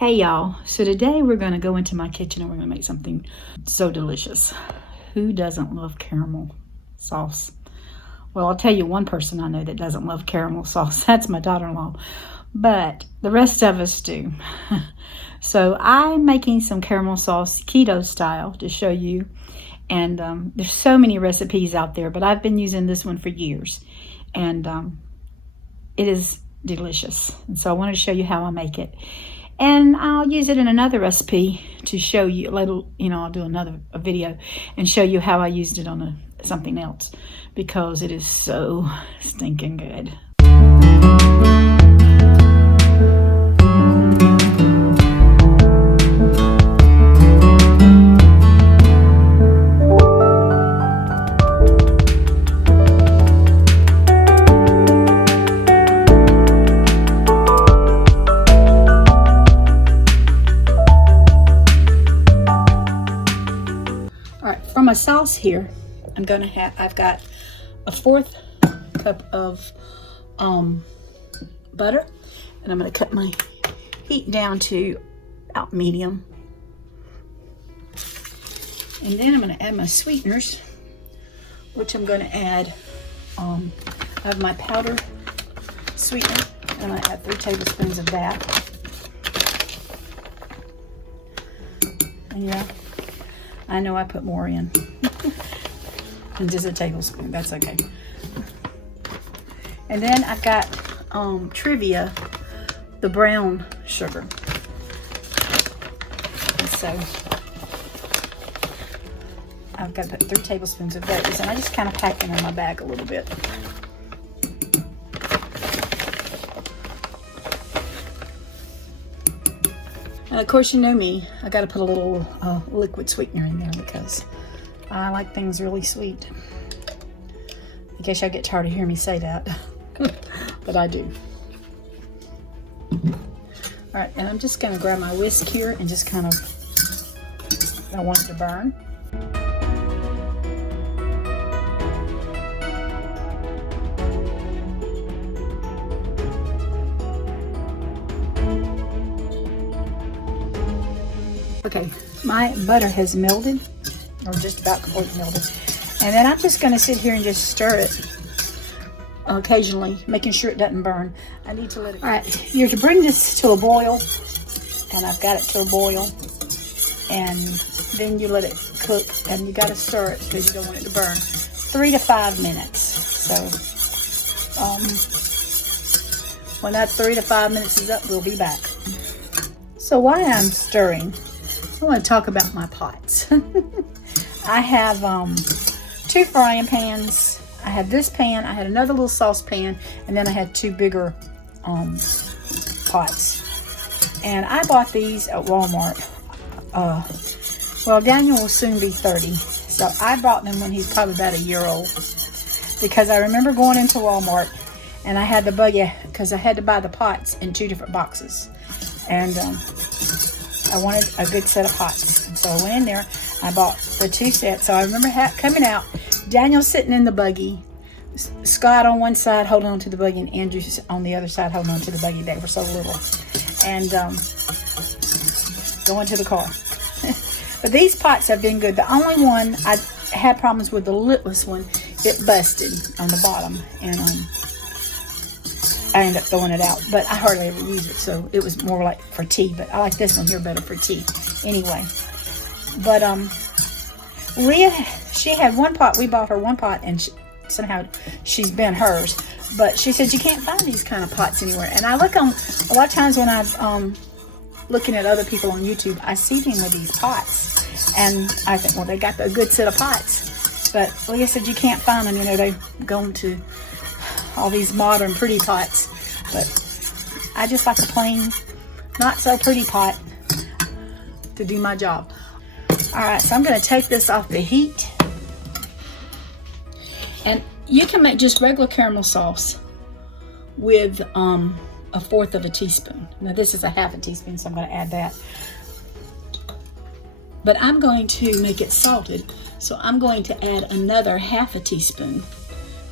Hey y'all, so today we're going to go into my kitchen and we're going to make something so delicious. Who doesn't love caramel sauce? Well, I'll tell you one person I know that doesn't love caramel sauce. That's my daughter-in-law. But the rest of us do. So I'm making some caramel sauce keto style to show you. And there's so many recipes out there, but I've been using this one for years. And it is delicious. And so I wanted to show you how I make it. And I'll use it in another recipe to show you a little, I'll do another video and show you how I used it on something else because it is so stinking good. For my sauce here, I've got 1/4 cup of butter, and I'm going to cut my heat down to about medium. And then I'm going to add my sweeteners, which I'm going to add, I have my powder sweetener, and I'm going to add 3 tablespoons of that. And yeah, I know I put more in than just a tablespoon. That's okay. And then I've got Trivia, the brown sugar. And so I've got to put 3 tablespoons of those, and I just kind of pack them in my bag a little bit. And of course, you know me, I got to put a little liquid sweetener in there because I like things really sweet. In case y'all get tired of hearing me say that, but I do. All right, and I'm just going to grab my whisk here and just kind of, I don't want it to burn. Okay, my butter has melted, or just about completely melted. And then I'm just going to sit here and just stir it occasionally, making sure it doesn't burn. I need to let it... All right, you're to bring this to a boil, and I've got it to a boil. And then you let it cook, and you got to stir it because you don't want it to burn. 3 to 5 minutes. So, when that 3 to 5 minutes is up, we'll be back. So while I'm stirring, I want to talk about my pots. I have 2 frying pans. I had this pan, I had another little saucepan, and then I had 2 bigger pots. And I bought these at Walmart. Well, Daniel will soon be 30, so I bought them when he's probably about a year old. Because I remember going into Walmart, and I had the buggy, because I had to buy the pots in 2 different boxes. And I wanted a good set of pots. And so I went in there, I bought the 2 sets. So I remember coming out, Daniel sitting in the buggy, Scott on one side holding on to the buggy, and Andrew on the other side holding on to the buggy. They were so little. And going to the car. But these pots have been good. The only one I had problems with, the litless one, it busted on the bottom. And I ended up throwing it out, but I hardly ever use it, so it was more like for tea. But I like this one here better for tea anyway. But Leah, she had 1 pot. We bought her 1 pot, and somehow she's been hers. But she said you can't find these kind of pots anywhere. And I look on a lot of times when I'm looking at other people on YouTube, I see them with these pots, and I think, well, they got a good set of pots. But Leah said you can't find them. They've gone to all these modern pretty pots, but I just like a plain, not so pretty pot to do my job. All right, so I'm going to take this off the heat, and you can make just regular caramel sauce with 1/4 of a teaspoon. Now this is a 1/2 teaspoon, so I'm going to add that. But I'm going to make it salted, so I'm going to add another 1/2 teaspoon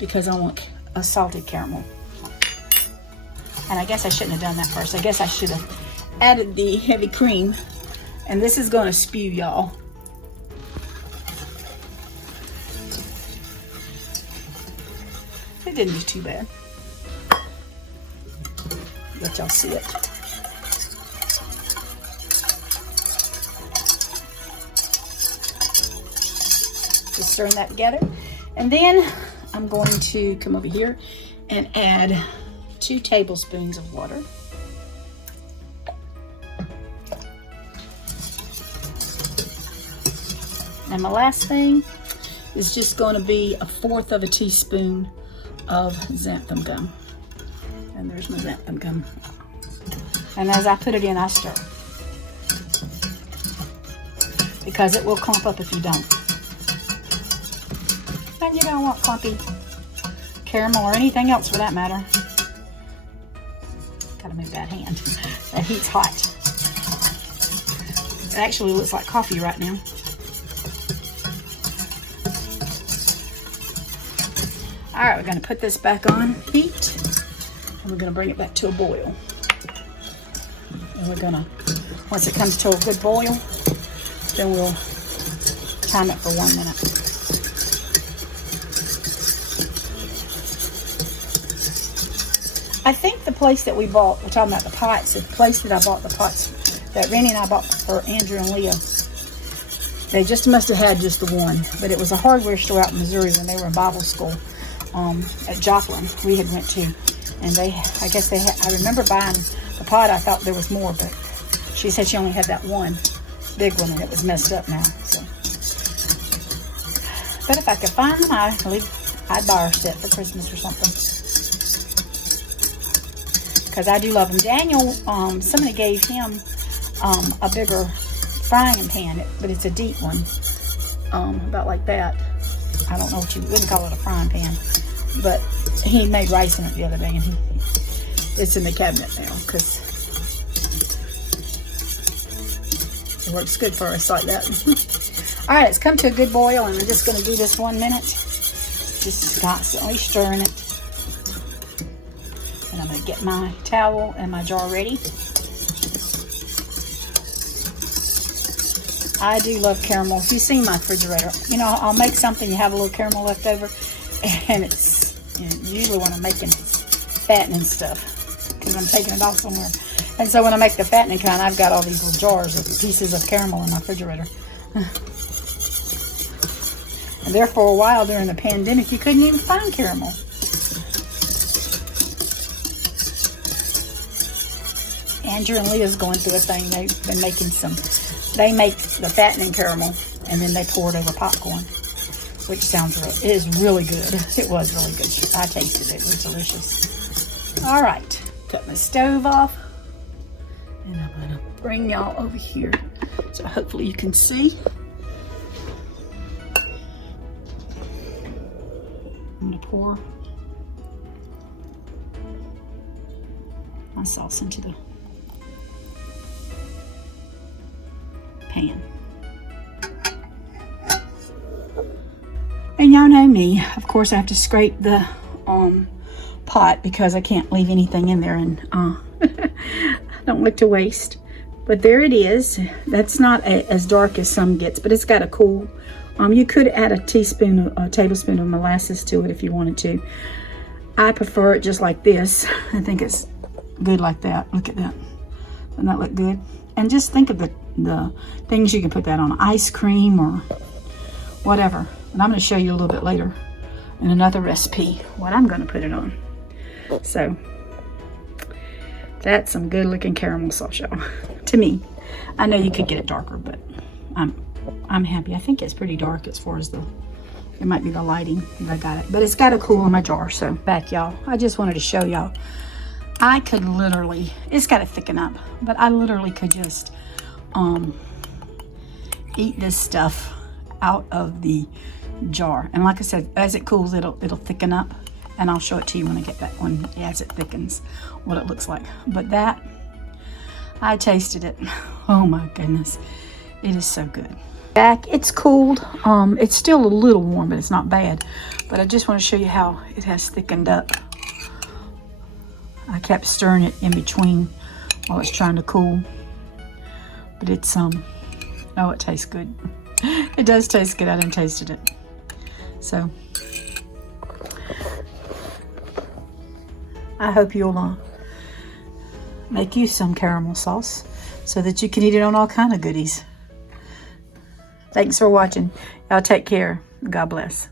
because I want a salted caramel. And I guess I shouldn't have done that first. I guess I should have added the heavy cream, and this is gonna spew, y'all. It didn't do too bad. Let y'all see it. Just stirring that together. And then I'm going to come over here and add 2 tablespoons of water. And my last thing is just going to be 1/4 of a teaspoon of xanthan gum. And there's my xanthan gum. And as I put it in, I stir. Because it will clump up if you don't. And you don't want clumpy caramel or anything else for that matter. Gotta move that hand. That heat's hot. It actually looks like coffee right now. All right, we're gonna put this back on heat, and we're gonna bring it back to a boil. And we're gonna, once it comes to a good boil, then we'll time it for 1 minute. I think the place that we bought, we're talking about the pots, the place that I bought the pots, that Randy and I bought for Andrew and Leah, they just must have had just the one, but it was a hardware store out in Missouri when they were in Bible school. At Joplin we had went to, and I guess they had, I remember buying the pot. I thought there was more, but she said she only had that one big one and it was messed up now. So, but if I could find them, I'd buy her a set for Christmas or something, because I do love them. Daniel, somebody gave him a bigger frying pan, but it's a deep one, about like that. I don't know what you wouldn't call it, a frying pan, but he made rice in it the other day, and it's in the cabinet now because it works good for us like that. All right, it's come to a good boil, and I'm just going to do this 1 minute, just constantly stirring it. And I'm going to get my towel and my jar ready. I do love caramel. If you see my refrigerator, you know, I'll make something, you have a little caramel left over, and it's, you know, usually when I'm making fattening stuff, because I'm taking it off somewhere. And so when I make the fattening kind, I've got all these little jars of pieces of caramel in my refrigerator. And there for a while during the pandemic, you couldn't even find caramel. Andrew and Leah's going through a thing. They've been making they make the fattening caramel, and then they pour it over popcorn, which is really good. It was really good. I tasted it. It was delicious. All right, cut my stove off, and I'm going to bring y'all over here so hopefully you can see. I'm going to pour my sauce into the pan. And y'all know me, of course I have to scrape the pot because I can't leave anything in there, and I don't like to waste. But there it is. That's not as dark as some gets, but it's got a cool, you could add a tablespoon of molasses to it if you wanted to. I prefer it just like this. I think it's good like that. Look at that. Doesn't that look good? And just think of the things you can put that on, ice cream or whatever. And I'm going to show you a little bit later in another recipe what I'm going to put it on. So that's some good looking caramel sauce, y'all. To me, I know you could get it darker, but I'm happy. I think it's pretty dark as far as it might be the lighting that I got it, but it's got to cool in my jar. So back, y'all, I just wanted to show y'all I could literally, it's got to thicken up, but I literally could just eat this stuff out of the jar. And like I said, as it cools, it'll thicken up, and I'll show it to you when I get that one as it thickens, what it looks like. But that, I tasted it. Oh my goodness, it is so good. Back, it's cooled. It's still a little warm, but it's not bad. But I just want to show you how it has thickened up. I kept stirring it in between while it's trying to cool. But it's oh, it tastes good. It does taste good. I done tasted it. So I hope you'll make you some caramel sauce so that you can eat it on all kind of goodies. Thanks for watching. Y'all take care. God bless.